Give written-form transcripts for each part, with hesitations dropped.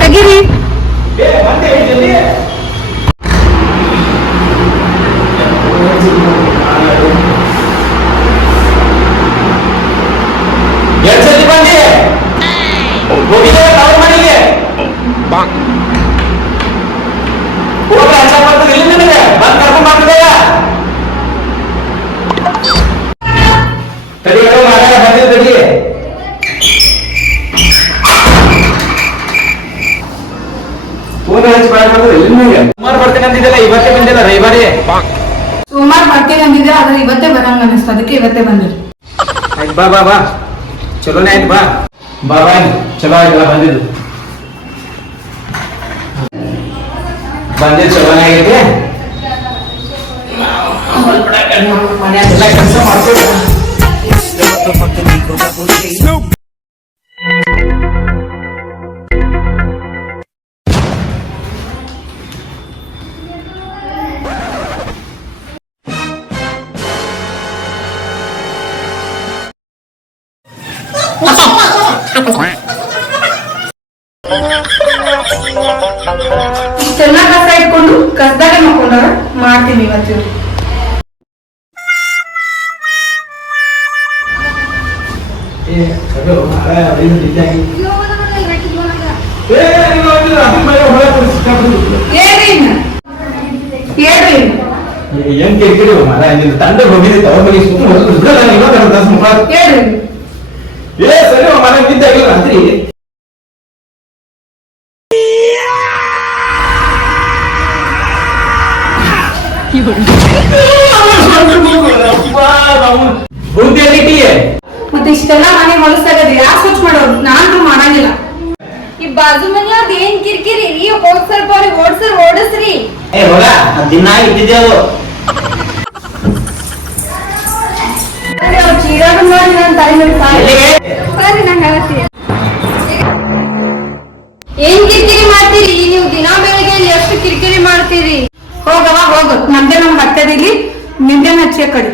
ತೆಗೀರಿ. ಸುಮಾರು ಬರ್ತೇನೆ ಅಂದಿದ್ದಲ್ಲ, ಇವತ್ತೇ ಬಂದಿಲ್ಲ ರವಿವಾರಿ. ಸುಮಾರು ಬರ್ತೀನಿ ಅಂದಿದ್ದೆ, ಆದ್ರೆ ಇವತ್ತೇ ಬರಂಗ ಅನಿಸ್ತು, ಅದಕ್ಕೆ ಇವತ್ತೇ ಬಂದಿರಿ. ಆಯ್ತು ಬಾ ಬಾ ಬಾ, ಚಲೋನೇ ಆಯ್ತು ಬಾ ಬಾ ಬಾ, ಚಲೋ ಆಯ್ತಲ್ಲ ಬಂದಿದ್ದು. ಬಂದಿದ್ದು ಚಲೋನೇ ಆಗೈತಿ. ಮನೆಯಲ್ಲ ಕೆಲಸ ಮಾಡ್ಕೊಂಡು ಇಷ್ಟೆಲ್ಲ ಕಸ ಇಟ್ಕೊಂಡು ಕಸದಾಗ ಮಾಡ್ಕೊಂಡಾಗ ಮಾಡ್ತೀವಿ ಇವತ್ತು. ಏನ್ ಕಿರಿಕಿರಿ ಮರ ತಂಡ ಹೋಗಿದ್ದೆ ತಗೊಂಡಿ ಏ ಸರಿ ಮರ ನಿಂತಾಗಿಲ್ಲ ಅಂತ್ರಿ. ಮತ್ತೆ ಇಷ್ಟೆಲ್ಲ ಮನೆ ಹೊಲಸಾಗದ್ರಿ ಯಾರು ಸ್ವಚ್ಛ ಮಾಡೋರು? ನಾನಂತೂ ಮಾಡಂಗಿಲ್ಲ. ಈ ಬಾಜು ಮನೆಯವ್ರದ್ದು ಏನ್ ಕಿರಿಕಿರಿ ರೀ? ಹೋಗ್ಸರ್ ಬಾರಿ ಓಡ್ಸರ್ ಓಡಿಸ್ರಿ. ದಿನ ಇಟ್ಟಿದ್ದೆ ಅದು ಚೀರಾಗ ನೋಡಿ ನನ್ನ ತಾಯಿ ಸರಿ ನಂಗೆ ಹೇಳ್ತೀರಿ. ಏನ್ ಕಿರಿಕಿರಿ ಮಾಡ್ತೀರಿ ನೀವು? ದಿನ ಬೆಳಿಗ್ಗೆ ಎಷ್ಟು ಕಿರಿಕಿರಿ ಮಾಡ್ತೀರಿ? ಹೋಗವ ಹೋಗ, ನಮ್ದೇ ನಮ್ಗೆ ಹತ್ತದಿಲ್ಲಿ, ನಿಮ್ದೇ ಹಚ್ಚಿಯ ಕಡೆ.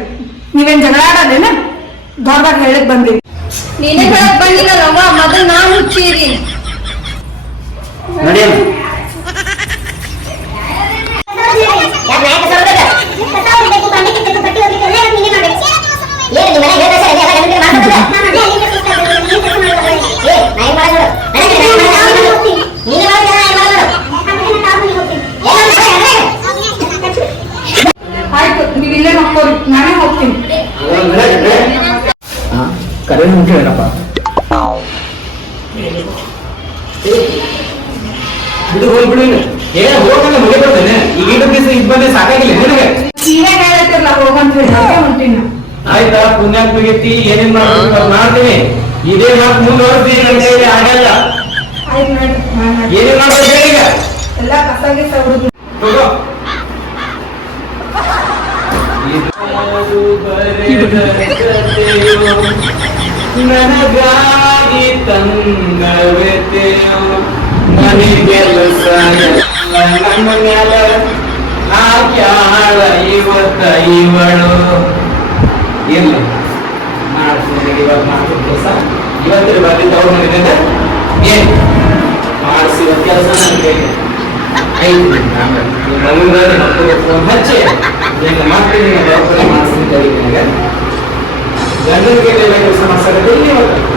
ನೀವೇನ್ ಜಗಳ ಆಡೋದೇನ? ದೊಡ್ಡದಾಗ ಹೇಳಕ್ ಬಂದಿರಿ. ನೀನೇ ಹೇಳಕ್ ಬಂದಿಲ್ಲವ, ಮೊದಲು ನಾನ್ ಹುಚ್ಚೀರಿ. ಆಯ್ತು, ನೀವ್ ಇಲ್ಲೇ ನೋಡ್ಕೋರಿ, ನಾನೇ ಹೋಗ್ತೀನಿ. ಕರೆ ಹೇಳಪ್ಪ ಬಿಡು ಹೋಗ್ಬಿಡು. ಏ ಹೋಗಲ್ಲ ಮುಗಿ ಬರ್ತೇನೆ ಈಗ ಇಟ್ಟು ದಿವಸ ಇದ್ ಬಂದೆ ಸಾಕಾಗಿಲ್ಲ ನಿನಗೆ. ನೀವೇ ಹೇಳತ್ತಿರಲ್ಲ ಹೋಗಂತ ಹೇಳಿ ಹೊಂಟೀನಿ. ಆಯ್ತಾ ಪುಣ್ಯಾತ್ಮಗೈತಿ, ಏನೇನ್ ಮಾಡ್ತೀನಿ. ಇದೇ ಮಾತು ಮುಂದುವರೆಸಿ ನನ್ನ ಕೈಲಿ ಆಗಲ್ಲ. ಆಯ್ತು ನೋಡಿ, ಏನೇನ್ ಮಾಡ್ಬೇಕು ಹೇಳಿ ಈಗ? ಎಲ್ಲ ಕಸಾಗಿ ತಗೊಳುದು. ನನಗಾಗಿ ತಂಗವೆತೆಯೋ ಮನೆ ಕೆಲಸ ನಮ್ಮ ಮೇಲೆ ಹಾಕ್ಯಾಳ ಇವತ್ತ ಇವಳು. ಇಲ್ಲ ಮಾಡ್ತೀನಿ, ಇವಾಗ ಮಾಡ್ತೀನಿ ಕೆಲಸ. ಇವತ್ತು ಬಂದಿದ್ದು ಅವ್ರು ಮಾಡಿದ್ರೆ ಏನ್ ಮಾಡಿಸಿ ಇವತ್ತು ಕೆಲಸ ನನಗೆ ಐದು ನಮಗೆ ಮಕ್ಕಳು ಫೋನ್ ಹಚ್ಚಿ ಈಗ ಮಾಡ್ತೀನಿ, ಜವಾಬ್ದಾರಿ ಮಾಡಿಸ್ತೀನಿ ಕರೀ. ನನಗೆ ಗಂಡನಿಗೆ ಎಲ್ಲ ಕೆಲಸ ಮಾಡ್ಸಕ್ಕೆ ಇವತ್ತು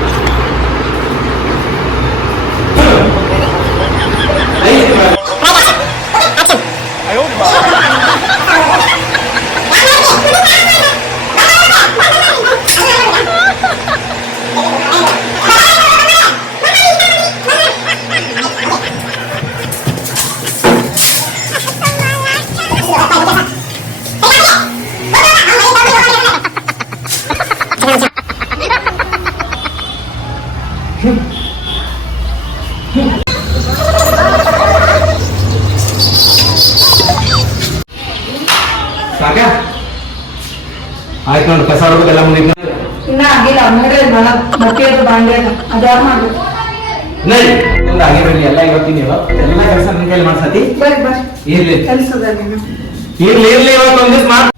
ಆಯ್ತು ನೋಡಿ, ಕಸ ಹೊಡ್ಬೇಕೆಲ್ಲ ಮುಂದಿನ ಇನ್ನ ಆಗಿಲ್ಲ ನೋಡ್ರಿ, ಬಟ್ಟೆ ಅದು ಬಾಂಡೆ ಅದ, ಅದು ಯಾರು ಮಾಡ್ಬೇಕು? ಒಂದು ಆಗಿರಲಿ ಎಲ್ಲ ಇವತ್ತಿನ ಎಲ್ಲ ಕೆಲಸ ನಿನ್ ಕೈಲಿ ಮಾಡ್ಸತಿ. ಬರ್ರಿ ಬರ್ರಿ, ಇರ್ಲಿ ಕೆಲ್ಸದ ಇರ್ಲಿ ಇರ್ಲಿ ಇವತ್ತು ಒಂದಿವ್ಸ ಮಾಡ್.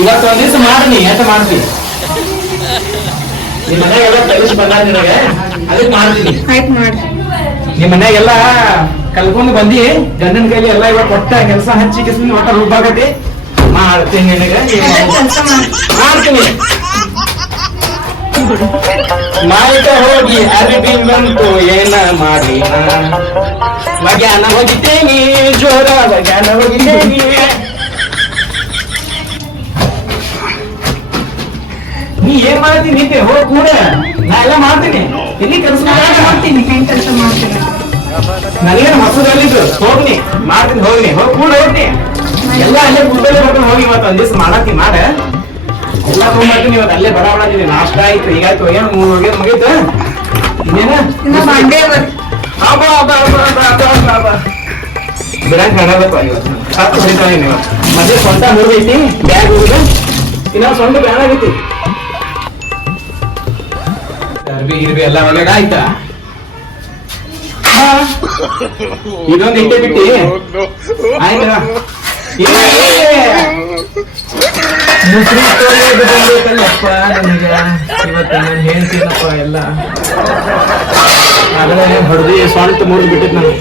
ಇವತ್ತು ಒಂದ್ ದಿವಸ ಮಾಡ್ತೀನಿ ಅಂತ ಮಾಡ್ತೀನಿ. ನಿಮ್ ಮನ್ಯಾಗೆಲ್ಲ ಕೆಲಸ ಬಂದ ನಿನಗೆ ಅದಕ್ಕೆ ಮಾಡ್ತೀನಿ. ಆಯ್ತು ಮಾಡಿ. ನಿಮ್ ಮನ್ಯಾಗೆಲ್ಲ ಕಲ್ಕೊಂಡು ಬಂದಿ ಗಂಡನ ಕೈಲಿ ಎಲ್ಲ ಇವಾಗ ಕೊಟ್ಟ ಕೆಲಸ ಹಚ್ಚಿ ಕಿಸ್ನಿ ಒಟ್ಟ ರುಬ್ಬಾಗತಿ ಮಾಡ್ತೀನಿ ನಿನಗೆ. ಕೆಲಸ ಮಾಡಿ. ಮಾಡ್ತೀನಿ. ಮಾಯಿತ ಹೋಗಿ ಅರಿವಿ ಬಂತು ಏನ ಮಾಡಿ ಮಗ್ಯಾನ ಹೋಗಿದ್ದೇನಿ ಜೋರ ಮಗ್ಯಾನ ಹೋಗಿದ್ದೇನಿ. ನೀ ಏನ್ ಮಾಡ್ತೀನಿ ನಿಂತೆ ಹೋಗ್ ಕೂಡ ನಾ ಎಲ್ಲ ಮಾಡ್ತೀನಿ. ಎಲ್ಲಿ ಕೆಲಸ ಮಾಡ್ತೀನಿ. ಹೆಂಗ್ ಕೆಲಸ ಮಾಡ್ತೀನಿ? ನನಗೇನು ಹೊಸದಲ್ಲಿದ್ದು ಹೋಗ್ನಿ ಮಾಡ್ತೀನಿ. ಹೋಗ್ನಿ ಹೋಗಿ ಕೂಡ ಹೋಗ್ನಿ. ಎಲ್ಲ ಅಲ್ಲೇ ಗುಡ್ಡಲ್ಲೇ ಬರ್ಕೊಂಡು ಹೋಗಿ ಇವತ್ತು ಒಂದ್ ದಿವ್ಸ ಮಾಡತ್ತಿ ಮಾಡ ಎಲ್ಲ ಮಾಡ್ತೀನಿ. ಇವತ್ತು ಅಲ್ಲೇ ಬಡ ಮಾಡೀನಿ. ನಾಷ್ಟ ಆಯ್ತು ಈಗಾಯ್ತು ಏನು 3 ಹೋಗ್ಯದ ಮುಗೀತು. ಇನ್ನೇನ ಇನ್ನ ಬಂಡೆ ಬಿಡಂಗ್ ಕಾಣದಪ್ಪ ಇವತ್ತು ಹತ್ತು ಹೊಡಿತಾವ ನೀವು ಮತ್ತೆ ಸ್ವಂತ ಮುರಿದೈತಿ ಬ್ಯಾಗ್ ಹೋಗುದು ಇನ್ನೊಂದು ಸೊಂಟ ಬ್ಯಾನ್ ಆಗೈತಿ. ಅರ್ಬಿ ಗಿರ್ಬಿ ಎಲ್ಲ ಒಳಗ ಆಯ್ತಾ? ಇದೊಂದು ಇಟ್ಟೆ ಬಿಟ್ಟಿ ಆಯ್ತಾ? ಮುಸ್ರಿ ಬಂದೈತಲ್ಲಪ್ಪ ನನಗ ಇವತ್ತು ನಾನು ಹೇಳ್ತೀನಪ್ಪ ಎಲ್ಲ ಅದನ್ನ ಹೊಡೆದು ಸ್ವಂತ ಮುರಿದು ಬಿಟ್ಟಿದ್ ನಾನು.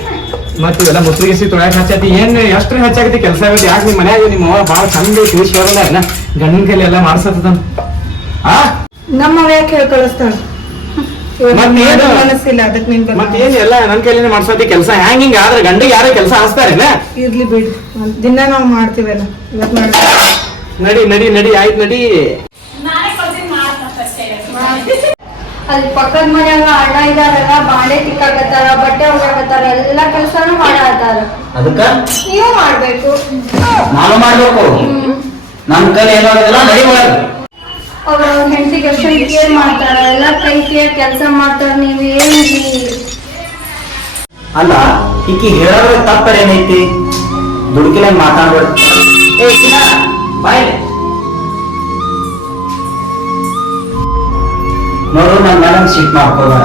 ಮತ್ತು ಎಲ್ಲ ಮುಸ್ರಿಗಿಸಿ ತೊಳಕ್ ಹಚ್ಚತಿ ಏನ್ ಎಷ್ಟ್ರ ಹೆಚ್ಚಾಗತಿ ಕೆಲಸ ಆಗತ್ತೆ. ಯಾಕೆ ನಿಮ್ಮ ಮನ್ಯಾಗ ನಿಮ್ಮ ಅವ್ವ ಭಾಳ ಚಂದ ತಿಳಿಸಿ ಬರಲ್ಲ ಗಂಡನ ಕೈಲಿ ಎಲ್ಲ ಮಾಡ್ಸತ್ತ ಆ ನಮ್ಮ ಯಾಕೆ ಹೇಳಿ ಕಳಿಸ್ತಾಳ ಮನಸ್ಸಿಲ್ಲ ಅದಕ್ಕೆ ನಿನ್ ಮತ್ತೇನ್ ಎಲ್ಲ ನನ್ ಕೈಲಿನ ಮಾಡ್ಸತಿ ಕೆಲಸ ಹ್ಯಾಂಗ ಹಿಂಗ ಆದ್ರೆ ಗಂಡಿಗೆ ಯಾರ ಕೆಲಸ ಹಚ್ತಾರೇನ? ಇರ್ಲಿ ಬಿಡಿ ದಿನ ನಾವು ಮಾಡ್ತೀವಲ್ಲ ಇವತ್ತು ಮಾಡ್ತೀವಿ. ನಡಿ ನಡಿ ನಡಿ ಆಯ್ತು ನಡಿ. ಅಲ್ಲಿ ಪಕ್ಕದ ಮನ್ಯಾಗ ಅಣ್ಣ ಇದಾರಲ್ಲ ಬಾಂಡೆ ತಿಕ್ಕಾಕತ್ತಾರ ಬಟ್ಟೆ ಒಗ್ಯಾಕತ್ತಾರ ಎಲ್ಲಾ ಕೆಲ್ಸಾನು ಮಾಡಾತಾರ. ಅದಕ್ಕ ನೀವು ಮಾಡ್ಬೇಕು. ನಾನು ಮಾಡ್ಬೇಕು. ನಮ್ ಕೈ ಏನಾಗೋದಿಲ್ಲ ನಡಿ ಮಾಡೋದು. ಅವ್ರ ಹೆಂಡತಿಗೆ ಎಷ್ಟು ಕೇರ್ ಮಾಡ್ತಾರ ಎಲ್ಲ ಕೈ ಕೇರ್ ಕೆಲಸ ಮಾಡ್ತಾರ. ನೀವ್ ಏನಿದ್ರಿ ಅಲ್ಲ ಈಕಿ ಹೇಳೋದ್ರ ತಪ್ಪರ ಏನೈತಿ? ದುಡುಕಿನ ಮಾತಾಡ್ಬೇಡ. ಬಾಯ್ ನೋಡು, ನನ್ ಮೇಡಮ್ ಸಿಟ್ ಮಾಡ್ಕೋಬೇಡ.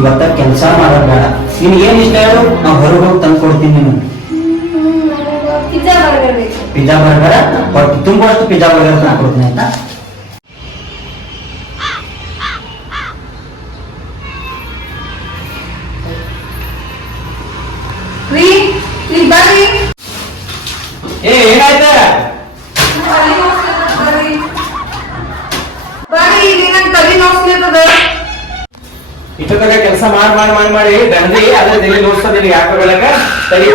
ಇವತ್ತ ಕೆಲಸ ಮಾಡೋದ್ ಬೇಡ. ನೀನ್ ಏನ್ ಇಷ್ಟ ಹೇಳು, ನಾವ್ ಹೊರಗೆ ಹೋಗಿ ತಂದು ಕೊಡ್ತೀನಿ. ನೀನು ಪಿಜ್ಜಾ ಬರ್ಗರ್ ಬೇಕು. ಪಿಜ್ಜಾ ಬರ್ಗರ್ ಹೊಟ್ಟೆ ತುಂಬಷ್ಟು ಪಿಜ್ಜಾ ಬರ್ಗರ್ ನಾ ಕೊಡ್ತೀನಿ ಆಯ್ತಾ? ಬರ್ರಿ ಏನಾಯ್ತ? ಬರ್ರಿ ನನ್ ತಲೆ ನೋಡ್ಸ್ಲಿರ್ತದ. ಇಷ್ಟೊತ್ತಾಗ ಕೆಲಸ ಮಾಡಿ ದಂಡಿ ಅದ್ರ ತಲೆ ನೋಡ್ಸ್ತದ ಯಾಕೆ ಬೆಳಕ ತಲೆ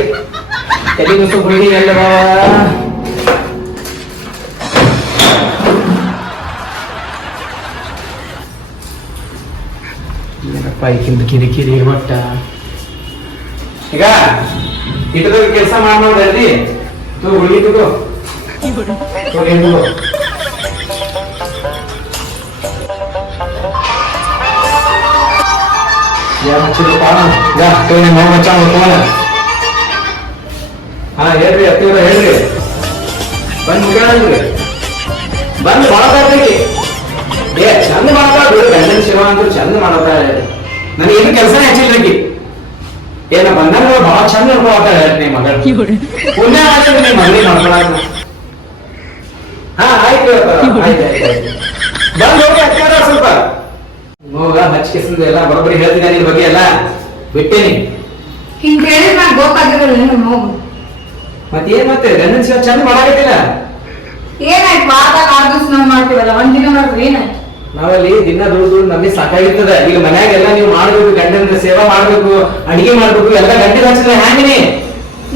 ತಲೆ ನುಸು ಬಿಡಿ ಎಲ್ಲ ಏನಪ್ಪ ಈಕಿಂದ ಕಿರಿಕಿರಿ ಒಟ್ಟ. ಈಗ ಇಟ್ಟದಾಗ ಕೆಲಸ ಮಾಡಿ ತೂ ಹುಡುಗಿ ತಗೋ ಹೇಳ್ರಿ ಅತ್ತಿವ್ರ ಹೇಳ್ರಿ ಬಂದ್ ಮುಗಿದ್ರಿ ಬಂದ್ ಮಾಡತಾರ್ರಿ. ಚಂದ ಮಾಡತಾರ ಗಂಡನ ಸೇವಾ ಅಂದ್ರು ಚಂದ ಮಾಡತಾರ. ನನಗೆ ಏನು ಕೆಲಸನೇ ಹಚ್ಚಿಲ್ರಿ. ಏನ ಬಂದಾಗ ಬಹಳ ಚಂದ ನೋಡ್ಕೊಳ್ತಾಳೆ ನಿಮ್ಮ ಮಗಳು. ಪುಣ್ಯ ಮಾಡ್ತಾರೆ ನಿಮ್ಮ ಮಗಳಿ ಮಾಡ್ಕೊಳ. ಹಾ ಆಯ್ತು ಬಂದ್ ಹೋಗಿ ಹಚ್ಚಾರ ಸ್ವಲ್ಪ ನೋಗ ಹಚ್ಚಿಸಿದ ಎಲ್ಲ ಬರೋಬ್ಬರಿ ಹೇಳ್ತಿದ್ದ ನಿನ್ ಬಗ್ಗೆ ಎಲ್ಲ ಬಿಟ್ಟೇನಿ. ಹಿಂಗ್ ಹೇಳಿ ನಾ ಗೋಪಾದಿರಲ್ಲ ನಮ್ಮ ಹೋಗು. ಮತ್ತೇನ್ ಮತ್ತೆ ಗಂಡನ ಸೇವಾ ಚಂದ ಮಾಡಾಕತ್ತಿಲ್ಲ. ಏನಾಯ್ತು ವಾರದಾಗ 6 ದಿವಸ ನಾವ್ ಮಾಡ್ತೀವಲ್ಲ ಒಂದಿನ ಮಾಡಿದ್ರೆ ಏನಾಯ್ತು? ನಾವಲ್ಲಿ ದಿನ ದುಡ್ದು ನಮಗೆ ಸಾಕಾಗಿರ್ತದ. ಈಗ ಮನ್ಯಾಗೆಲ್ಲ ನೀವು ಮಾಡ್ಬೇಕು, ಗಂಡನ ಸೇವಾ ಮಾಡ್ಬೇಕು, ಅಡಿಗೆ ಮಾಡ್ಬೇಕು, ಎಲ್ಲ ಗಂಟೆ ಹಚ್ಚಿದ್ರೆ ಹ್ಯಾಂಗನೇ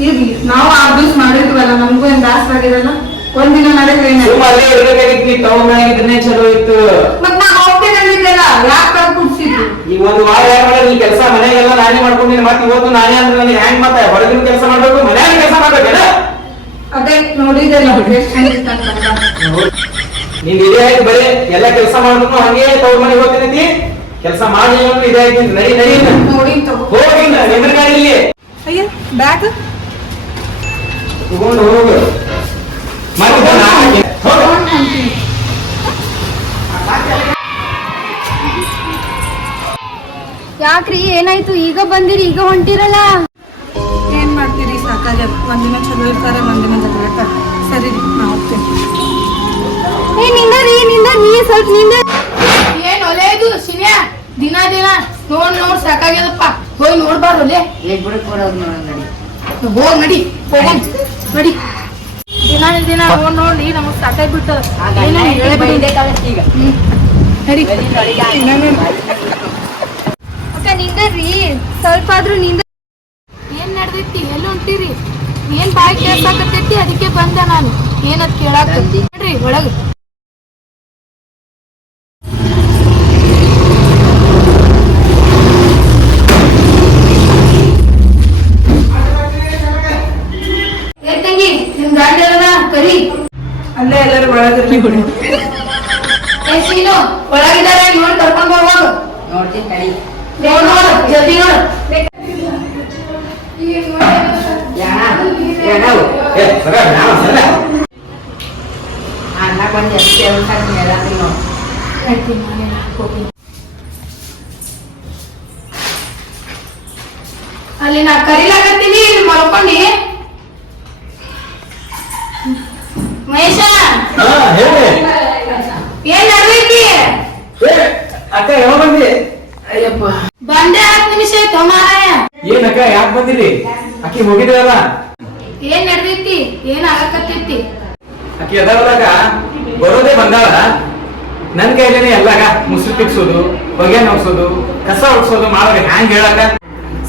ಇರ್ಲಿ ನಾವು 6 ದಿವಸ ಮಾಡಿರ್ತೀವಲ್ಲ ನಮಗೂ ಏನ್ ದಾಸ ಆಗಿರಲ್ಲ. ಒಂದಿನ ನಡೆದ್ರೆ ಏನಾಯ್ತು? ಅಲ್ಲೇ ಇರ್ಬೇಕಾಗಿತ್ತು. ನೀ ತಗೊಂಡಾಗಿದ್ರೆ ಚಲೋ ಇತ್ತು. ಮತ್ ನಾ ಹೋಗ್ತೇನೆ ಅಂದಿದ್ದೆಲ್ಲ ಯಾಕೆ ಕುಡ್ಸಿದ್ದು? ಈಗ ಒಂದು ವಾರ ಯಾರು ಮಾಡೋದು? ಈ ಕೆಲಸ ಮನೆಗೆಲ್ಲ ನಾನೇ ಮಾಡ್ಕೊಂಡಿನಿ. ಮತ್ತೆ ಇವತ್ತು ನಾನೇ ಅಂದ್ರೆ ನನಗೆ ಹ್ಯಾಂಗ್ ಮತ್ತೆ ಹೊರಗಿನ ಕೆಲಸ ಮಾಡ್ಬೇಕು, ಮನ್ಯಾಗ ಕೆಲಸ ಮಾಡ್ಬೇಕಲ್ಲ. ಅದೇ ನೋಡಿದ್ದೆಲ್ಲ ನೀನ್ ಇದೇ ಆಯ್ತು ಬರೀ ಎಲ್ಲ ಕೆಲಸ ಮಾಡ್ಬೇಕು ಹಂಗೆ ತವ್ರ ಮನೆಗೆ ಹೋಗ್ತೀನಿ. ಕೆಲಸ ಮಾಡಿ ಇದೇ ಆಯ್ತು. ನಡಿ ನಡಿ ನೋಡಿ ತಗೋ. ಹೋಗಿ ನಿಂದ್ರ ಗಾಡಿಯಲ್ಲಿ ಅಯ್ಯ ಬ್ಯಾಗ್ ತಗೊಂಡು ಹೋಗು. ಮತ್ತೆ ಯಾಕ್ರಿ ಏನಾಯ್ತು? ಈಗ ಬಂದಿರಿ, ಈಗ ಹೊಂಟಿರಲ್ಲ. ಏನ್ ಮಾಡ್ತೀರಿ, ಸಾಕಾಗ್ಯದ. ಒಂದಿನ ಚಲೋ ಇರ್ತಾರೆ, ಒಂದಿನ ಜಗಳ ಇರ್ತಾರೆ. ಸರಿ ರೀ, ನಾ ಹೋಗ್ತೇನೆ. ನೀ ಸ್ವಲ್ಪ ನಿಂದ. ಏನ್ ಒಲೆ ಇದು ಸಿನಿಯಾ? ದಿನ ನೋಡ್ ಸಾಕಾಗ್ಯದಪ್ಪ. ಹೋಗಿ ನೋಡ್ಬಾರ್ದು ಒಲೆ. ಹೋಗ್ ನಡಿ, ಹೋಗಂ ನಡಿ. ದಿನ ನೋಡಿ ನಮಗ್ ಸಾಕಾಗ್ಬಿಟ್ಟದ. ನಡಿ. ಅಕ್ಕ ನಿಂದ್ರಿ, ಸ್ವಲ್ಪ ಆದ್ರೂ ನಿಂದ. ಏನ್ ನಡ್ದೈತಿ? ಎಲ್ಲಿ ಹೊಂಟಿರಿ? ಏನ್ ಬಾಯಿ ಕೇಳ್ಸಾಕತ್ತೈತಿ? ಅದಕ್ಕೆ ಬಂದೆ ನಾನು. ಏನದ್ ಕೇಳಾಕ ನೋಡ್ರಿ ಒಳಗ. ಏ ತಂಗಿ, ನಿಮ್ ಗಾಡಿ ಅಲ್ಲ ಕರಿ. ಅಲ್ಲೇ ಎಲ್ಲರೂ ಒಳಗಿರ್ಲಿ. ಏ ಸೀನು, ಒಳಗಿದ್ದಾರೆ, ನೋಡಿ ಕರ್ಕೊಂಡ್ ಹೋಗೋದು. ನೋಡ್ ಜಲ್ದಿ ನೋಡ್. ಅಲ್ಲಿ ನಾ ಕರಿಲಾಕತ್ತೀನಿ, ಇಲ್ಲಿ ಮಲ್ಕೊಂಡಿ. ಮಹೇಶ, ಏನ್ ನಡ್ದೈತಿ? ಅಕ್ಕ ಯಾವಾಗ ಬಂದಿ? ಬಂದೆ 10 ನಿಮಿಷ ಆಯ್ತು ಮಾರಾಯ. ಏನಕ್ಕ ಯಾಕೆ ಬಂದಿರಿ? ಅಕ್ಕಿ ಹೋಗಿದ್ರಲ್ಲ. ಏನ್ ನಡ್ದೈತಿ? ಏನ್ ಆಗಕತ್ತೈತಿ? ಅಕ್ಕಿ ಅದಾವಲ್ಲಾಗ ಬರೋದೇ ಬಂದಾಳ. ನನ್ ಕೈಲೇನೆ ಎಲ್ಲಾಗ ಮುಸುರು ತಿಕ್ಸೋದು, ಹೊಗೆ ನೋಡ್ಸೋದು, ಕಸ ಹೊಡ್ಸೋದು ಮಾಡೋದು. ಹ್ಯಾಂಗ್ ಹೇಳಕ್ಕ?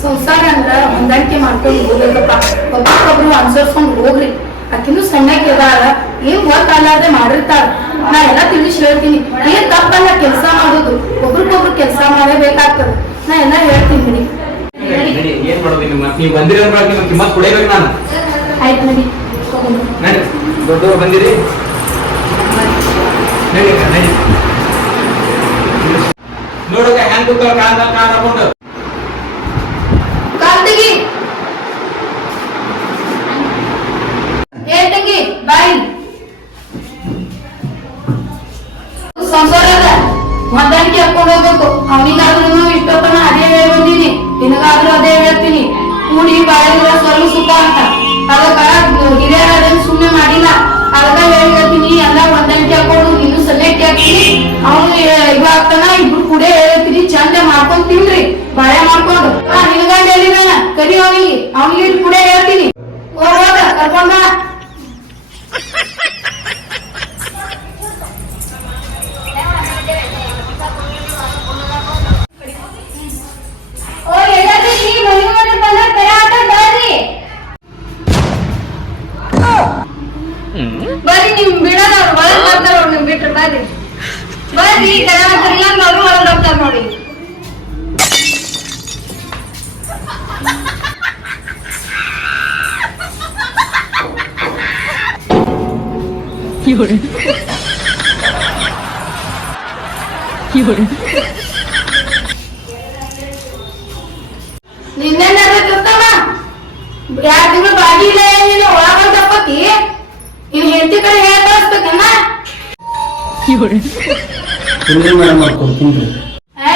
ಸಂಸಾರ ಅಂದ್ರ ಹೊಂದಾಣಿಕೆ ಮಾಡ್ಕೊಂಡು ಹೋಗ್ಬೇಕಪ್ಪ. ಒಬ್ಬೊಬ್ರು ಅನ್ಸರ್ಸ್ಕೊಂಡ್ ಹೋಗ್ರಿ. ಅಕ್ಕಿನೂ ಸಣ್ಣಕ್ಕೆ ಇದಾಳ, ಏನ್ ಗೊತ್ತಾಗಲಾರ್ದೆ ಮಾಡಿರ್ತಾಳ. ನಾ ಎಲ್ಲ ತಿಳಿಸಿ ಹೇಳ್ತೀನಿ. ಏನ್ ತಪ್ಪಲ್ಲ ಕೆಲಸ ಮಾಡೋದು, ಒಬ್ರಿಗೊಬ್ರು ಕೆಲಸ ಮಾಡಬೇಕಾಗ್ತದ. ನಾ ಎಲ್ಲ ಹೇಳ್ತೀನಿ ಬಿಡಿ. ಏನ್ ಮಾಡೋದು ನಿಮ್ಮ? ನೀವ್ ಬಂದಿರೋ ನಿಮ್ಗೆ ಕಿಮ್ಮತ್ ಕೊಡಬೇಕು ನಾನು. ಆಯ್ತು ನಡಿ, ಹೋಗೋಣ. ನಡಿ, ದೊಡ್ಡವ್ರು ಬಂದಿರಿ. ನಡಿ ನಡಿ. ನೋಡಕ ಹ್ಯಾಂಗ್ ಕೂತಾವ ಕಾಲ್ ಹಾಕೊಂಡು. ಕಾಲ್ ತೆಗಿ. ಏ ತಂಗಿ, ಬಾಯಿ. ಸಂಸಾರ ಅದ, ಹೊಂದಾಣಿಕೆ ಹಾಕೊಂಡು ಹೋಗ್ಬೇಕು. ಅವನಿಗಾದ್ರೂ ಇಷ್ಟೊತ್ತನ ಅದೇ ಹೇಳ್ಬಂದೀನಿ, ನಿನಗಾದ್ರೂ ಅದೇ ಹೇಳ್ತೀನಿ. ಕೂಡಿ ಬಾಳಿದ್ರ ಸ್ವರ್ಗ ಸುಖ ಅಂತ. ಅದಕ್ಕ ಹಿರಿಯರ ಅದನ್ನ ಸುಮ್ಮನೆ ಮಾಡಿಲ್ಲ. ಅದಕ್ಕ ಹೇಳ್ತೀನಿ, ಎಲ್ಲ ಹೊಂದಾಣಿಕೆ ಹಾಕೊಂಡು ನೀನು ಸೆಲೆಕ್ಟ್ ಹಾಕ್ತೀನಿ. ಅವನು ಇವ ಆಗ್ತಾನ, ಇಬ್ರು ಕೂಡ ಹೇಳ್ತೀನಿ. ಚಂದ ಮಾಡ್ಕೊಂಡ್ ತಿನ್ರಿ, ಬಾಳೆ ಮಾಡ್ಕೊಂಡು. ನಿನಗಂಡ ಎಲ್ಲಿದಾನ ಕರಿ ಅವನಿಗೆ ಕೂಡ ಹೇಳ್ತೀನಿ. ಹೋಗ ಕರ್ಕೊಂಡ. ಬರ್ರಿ, ನಿಮ್ ಬಿಡೋದು ಅವ್ರು ಒಳಗ್ ಬರ್ತಾರ. ನಿಮ್ ಬಿಟ್ರು ಬರ್ರಿ, ಬರ್ರಿ. ಕರಿಲ್ಲ ಅವ್ರು ಒಳಗ್ ಬರ್ತಾರ ನೋಡಿ. ನಿನ್ನೆ ನಡೆದಿರ್ತಾವ 2 ತಿಂಗಳು ಬಾಗಿ ಇಲ್ಲ, ಏನಿಲ್ಲ. ಒಳಗ ತಪ್ಪತಿ ಇನ್ ಹೆಂಡತಿ ಕಡೆ ಹೇಳ ಕಳಿಸ್ಬೇಕನ್ನ. ಮೇಡಮ್ ಅವ್ರು ಕೊಡ್ತೀನಿ.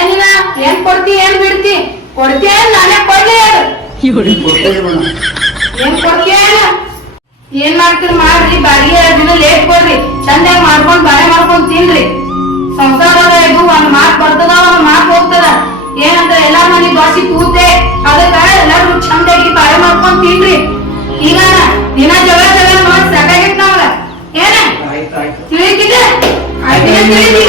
ನೀನ ಏನ್ ಕೊಡ್ತಿ, ಏನ್ ಬಿಡ್ತಿ? ಕೊಡ್ತೀಯ ನಾನೇ ಕೊಡ್ಲಿ ಹೇಳು. ಕೊಡ್ತೇವೆ ಮೇಡಮ್. ಏನ್ ಕೊಡ್ತೀಯ? ಏನ್ ಮಾಡ್ತೀರಿ ಮಾಡ್ರಿ. ಬಾಡಿಗೆ 2 ದಿನ ಲೇಟ್ ಕೊಡ್ರಿ. ಚಂದಾಗಿ ಮಾಡ್ಕೊಂಡ್ ಬಾಳೆ ಮಾಡ್ಕೊಂಡ್ ತಿನ್ರಿ. ಸಂಸಾರದ ಇದು ಒಂದ್ ಮಾತ್ ಬರ್ತದ, ಒಂದ್ ಮಾತ್ ಹೋಗ್ತದ. ಏನಂತ ಎಲ್ಲಾ ಮನೆ ಬಾಸಿ ತೂತೆ. ಅದಕ್ಕ ಎಲ್ಲಾರು ಚಂದಾಗಿ ಬಾಳೆ ಮಾಡ್ಕೊಂಡ್ ತಿನ್ರಿ. ಈಗ ದಿನ ಜಗಳ ಮಾಡಿ ಸಾಕಾಗೈತ್ ನಾವಲ್ಲ. ಏನ ಆಯ್ತು ಆಯ್ತು. ತಿಳಿತಿದೆ? ಆಯ್ತು ತಿಳಿದಿ.